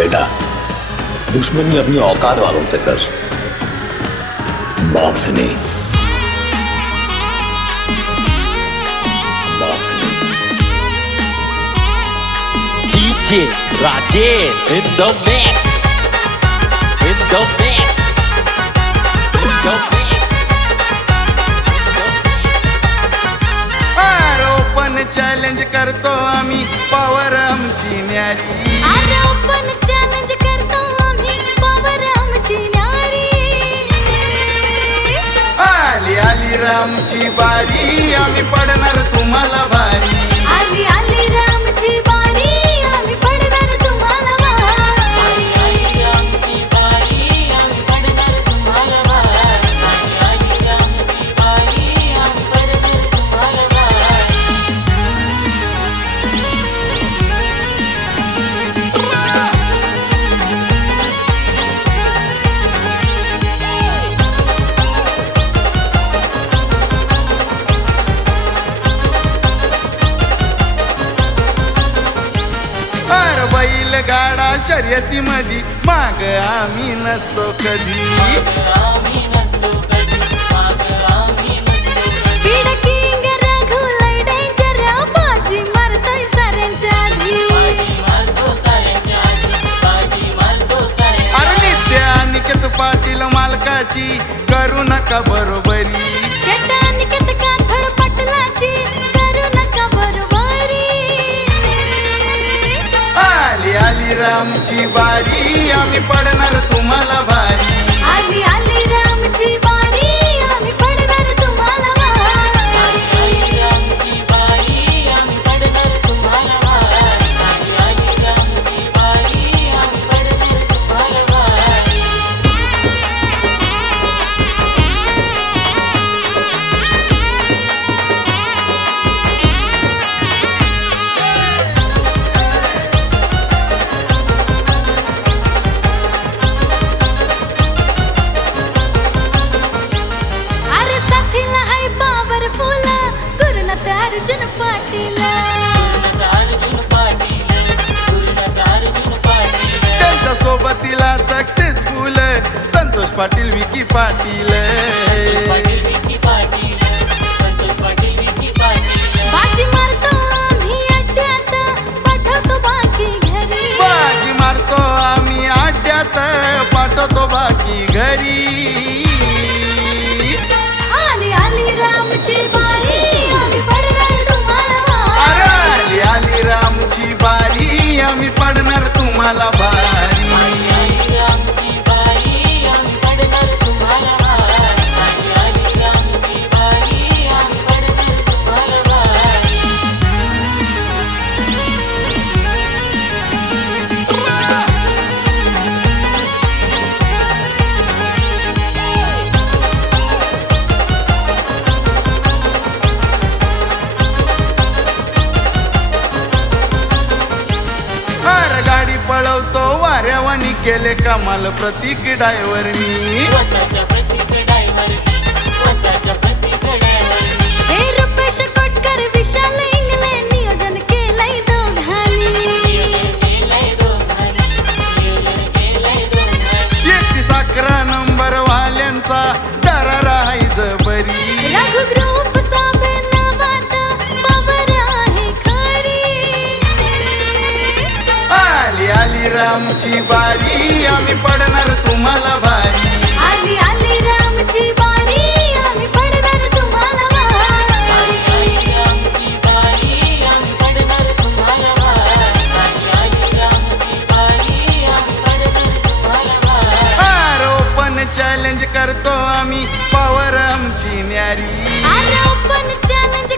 बेटा दुश्मनी अपनी औकात वालों से कर बाप से नहीं बाप से नहीं Rajesh in the mix. In the mix. In the mix. आरोपण चॅलेंज करतो आम्ही पावर आमची न्यारी आमची बारी आम्ही पडणार तुम्हाला भारी. गाडा शर्यती मधी माग आम्ही नसतो कधी. पाटील मालकाची करू नका बरोबरी. आली रामची बारी आम्ही पडणार तुम्हाला भारी. आली आली रामची बारी. संतोष पाटील विकी पाटील बाजी मारतो आम्ही अड्ड्यात पाठवतो बाकी घरी. बाजी मारतो आम्ही आड्यात पाठवतो बाकी घरी. आली आली रामची बारी आम्ही पडणार तुम्हाला. अरे वारी. आली आली रामची बारी आम्ही पडणार तुम्हाला. केले कमाल प्रतीक डायव्हरनी रामची बारी आम्ही पडणार तुम्हाला भारी आली आली रामची बारी आम्ही पडणार तुम्हाला. आली. आली. आरोपण चॅलेंज करतो आम्ही पावर आमची न्यारी आरोपण चॅलेंज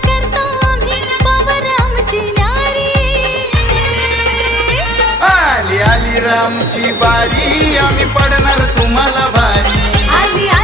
आली रामची बारी आम्ही पडणार तुम्हाला भारी. आली.